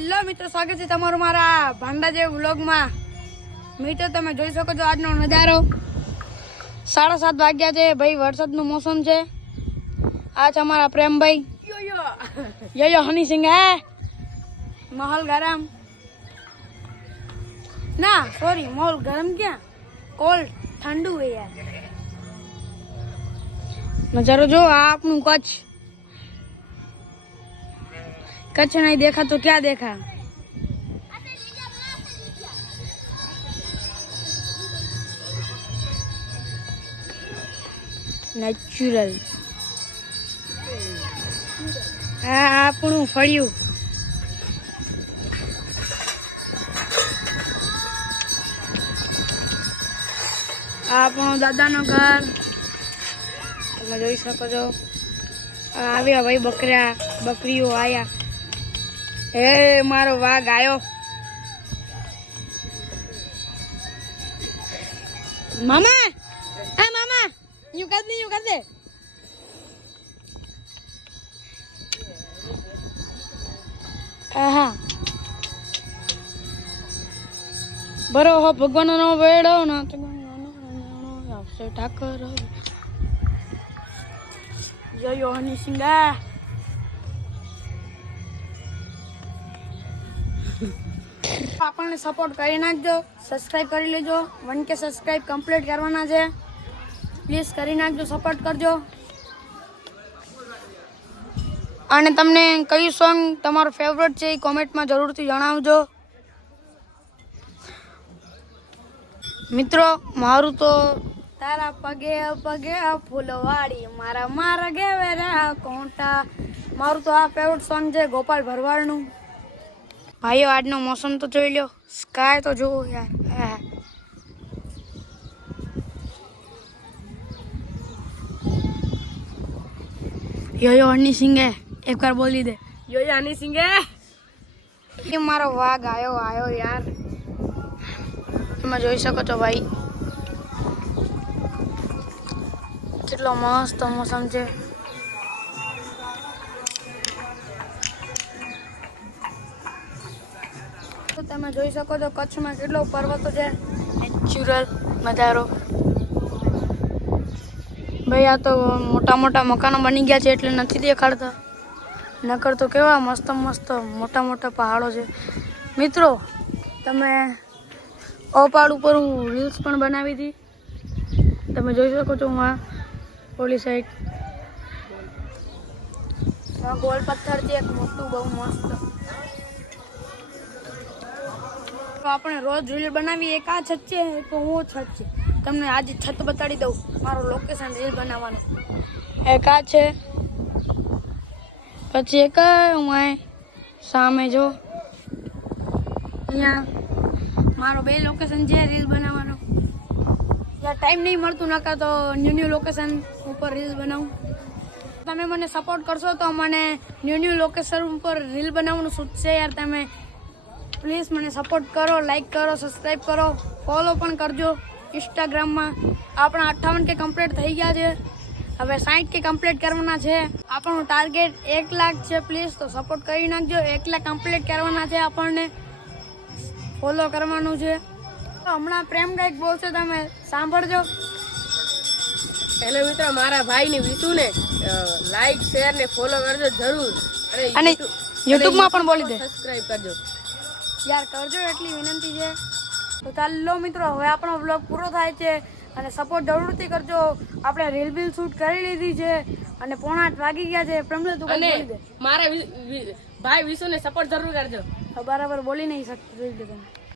Hello મિત્રો, સ્વાગત છે તમારું મારા ભાંડા જેવા વ્લોગમાં। મિત્રો તમે જોઈ શકો છો આજનો નજારો। 7:30 વાગ્યા છે ભાઈ, વરસાદનું મોસમ છે। આ છે અમારા પ્રેમભાઈ યો હની સિંહ હે માહોલ ગરમ ના સોરી માહોલ ગરમ ક્યાં કોલ્ડ ठंडू है यार। नजारो जो आपनु कच्छ नहीं देखा तो क्या देखा। नेचुरल आपनु फळ्યું આપણો દાદાનો ઘર તમે જોઈ શકો છો। આવ્યા ભાઈ બકરીઓ આયા। એ મારો વાઘ આયો। મામા મામા યુ કર દે આહા બરો હો ભગવાનનો વેડો ના ઠાકર યો હની સિંગા આપણને સપોર્ટ કરી નાખજો, સબસ્ક્રાઇબ કરી લેજો। 1K સબસ્ક્રાઇબ કમ્પ્લીટ કરવાના છે, પ્લીઝ કરી નાખજો, સપોર્ટ કરજો। અને તમને કયું સોંગ તમારું ફેવરેટ છે એ કોમેન્ટમાં જરૂરથી જણાવજો। મિત્રો મારું તો તારા પગે પગે ફૂલવાડી મારા ઘેવેરા કોંટા, મારું તો આ ફેવરેટ સોંગ છે ગોપાલ ભરવાડનું। ભાઈઓ આજનો મોસમ તો જોઈ લો, સ્કાય તો જુઓ યાર। યો હની સિંગે એક વાર બોલી દે યો હની સિંગે। એ મારો વાઘ આયો યાર, તમે જોઈ શકો છો ભાઈ કેટલો મસ્ત મોસમ છે। તમે જોઈ શકો છો કચ્છમાં કેટલો પર્વતો છે, નેચરલ નજારો ભાઈ। આ તો મોટા મકાનો બની ગયા છે એટલે નથી દેખાડતા, નકર તો કેવા મસ્ત મોટા પહાડો છે। મિત્રો તમે પહાડ ઉપર હું રીલ્સ પણ બનાવી હતી, તમે જોઈ શકો છો। હું ઓલી સાઈડ ગોળ પથ્થર છે એક મોટું બહુ મસ્ત। તો આપણે રોજ રીલ બનાવી, એક આ છત છે એક હું છત છે, તમને આજે છત બતાડી દઉં મારું લોકેશન રીલ બનાવવાનું। એક આ છે, પછી એક હું સામે જો અહીંયા મારો બે લોકેશન છે રીલ બનાવવાનો। યાર ટાઈમ નહીં મળતું, નકા તો ન્યૂ લોકેશન ઉપર રીલ બનાવું। તમે મને સપોર્ટ કરશો તો મને ન્યૂ લોકેશન ઉપર રીલ બનાવવાનું સૂચશે યાર। તમે પ્લીઝ મને સપોર્ટ કરો, લાઈક કરો, સબસ્ક્રાઈબ કરો, ફોલો પણ કરજો ઇન્સ્ટાગ્રામમાં। આપણા 58K કમ્પ્લીટ થઈ ગયા છે, હવે 60K કમ્પ્લીટ કરવાના છે। આપણું ટાર્ગેટ 1 લાખ છે, પ્લીઝ તો સપોર્ટ કરી નાખજો। 1 લાખ કમ્પ્લીટ કરવાના છે, આપણને ફોલો કરવાનું છે। તો હમણાં પ્રેમ કંઈક બોલશે, તમે સાંભળજો। હેલો મિત્રો, મારા ભાઈ વિશુને લાઈક શેર ને ફોલો કરજો જરૂર, અને યુટ્યુબમાં પણ બોલી દે સબસ્ક્રાઇબ કરજો યાર, કરજો એટલી વિનંતી છે। તો ચાલો મિત્રો, હવે આપણો વ્લોગ પૂરો થાય છે અને સપોર્ટ જરૂરથી કરજો। આપણે રીલ બિલ શૂટ કરી લીધી છે અને 7:30 વાગી ગયા છે। પ્રેમલે તું બોલી દે, મારા ભાઈ વિશુને સપોર્ટ જરૂર કરજો। બરાબર બોલી નહીં શકતો, જોઈ લે તમે।